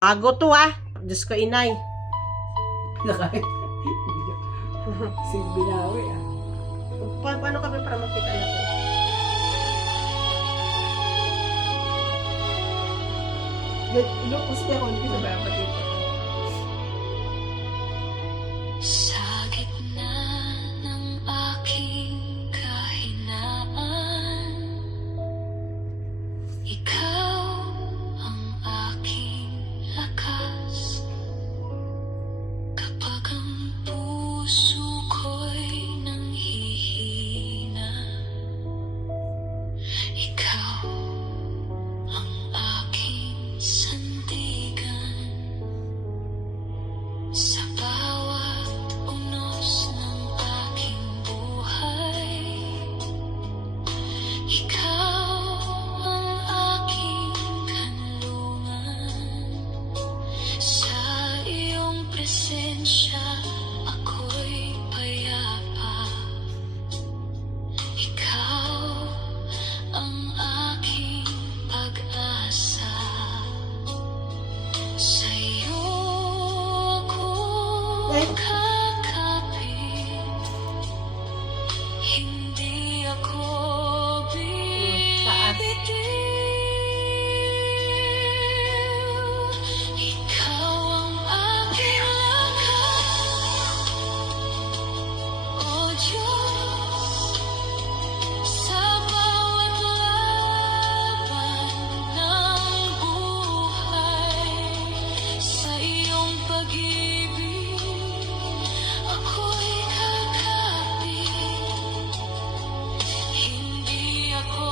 Bago to Diyos ko, inay. Nakain. Si Binawi Paano kami para makita na to? Lukos niya kung hindi sa babatid ko. Sa gitna ng aking kahinaan, ikaw ang aking lakas. Kapag ang puso ko'y nanghihina, ikaw ang aking sandigan. Sa bawat unos ng aking buhay, ikaw ang aking kanlungan. Sa iyong presensya, ako'y payapa. Ikaw ang aking pag-asa. Sa iyo ako kakapit, hindi ako bibitiw. Ikaw ang aking lakas, O Diyos. Sa bawat laban ng buhay, sa iyong pag-ibig, ako'y kakapit. Hindi ako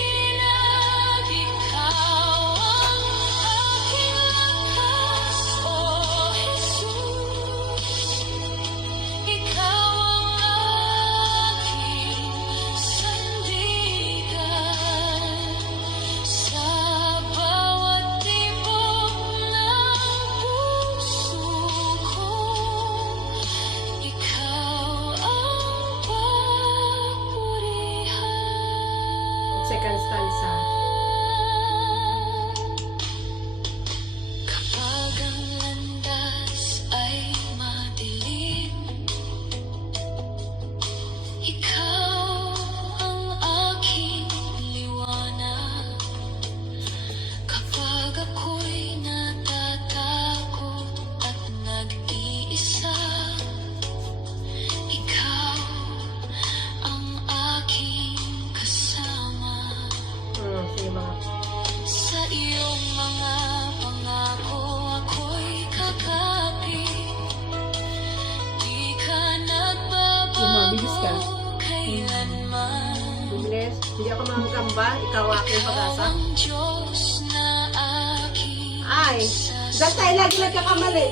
matitinag. Ikaw ang aking lakas, O Jesus. Ikaw ang aking sandigan. Sa bawat tibok ng puso ko, ikaw ang papurihan. Second stanza. Kapag ang landas ay madilim, ikaw ang aking liwanag. Kapag ako'y natatakot at nag-iisa, ikaw ang aking kasama. Sige mga. Sa iyong mga pangako, ako'y kakapit. Di ka Bumabilis ka. nagbabago kailanman. Bibilis. Hindi ako manggamba. Ikaw aking pag-asa. Ikaw ang Diyos na aking Ay, dahil tayo lagi nagkakamali.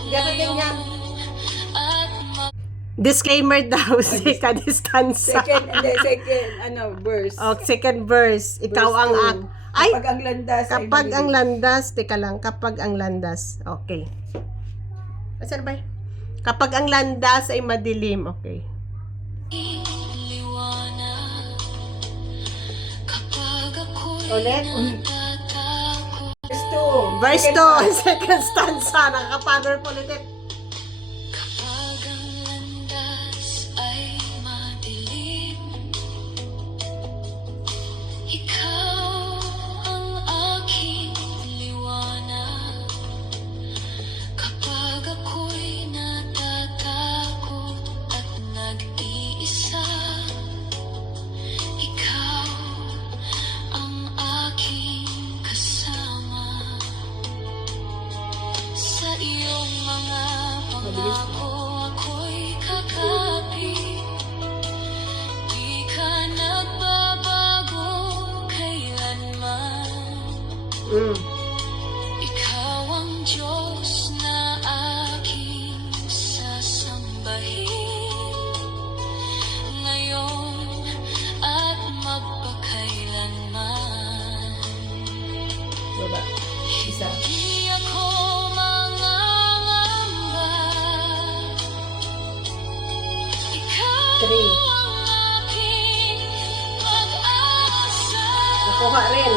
Hindi ako ganyan. at Disclaimer daw, second stanza. Verse. Second verse. Ikaw Verse ang two. Ay, Kapag ang landas ay kapag ang madilim. landas, teka lang, kapag ang landas, okay. Saan ba? Kapag ang landas ay madilim, okay. liwanag. Kapag ako'y Ulit? natatakot, Verse 2. Verse 2, second stanza, nakaka-powerful ulit. kapag ang landas ay madilim, ikaw ang aking liwanag. Kapag ako'y natatakot at nag-iisa, ikaw ang aking kasama. Sa iyong mga pangako, ako'y kakapit. Di ka nagbabago kailanman. Ikaw ang Diyos na aking sasambahin, ngayon at magpakailanman. Baba. Isa. Di ako mangangamba. Ikaw 3. ang aking pag-asa. Nakuha rin.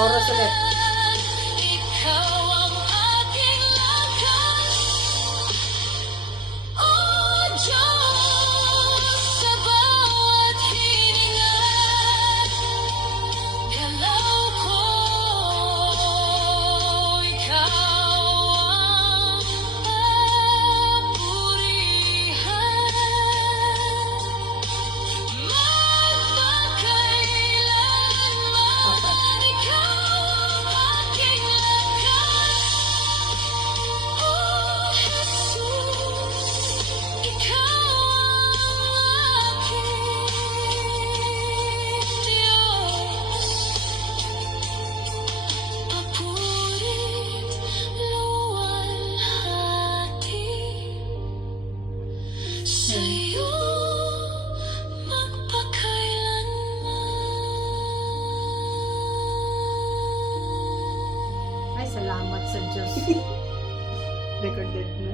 Chorus ulit. Ikaw ang aking lakas. Oh Diyos, sa bawat hininga, galaw ko, ikaw ang papurihan. Magpakailanman, ikaw ang aking lakas. Oh Jesus, ikaw ang aking Diyos. Papurit luwalhati sa'yo magpakailanman. Ay, salamat sa Diyos. Recorded na.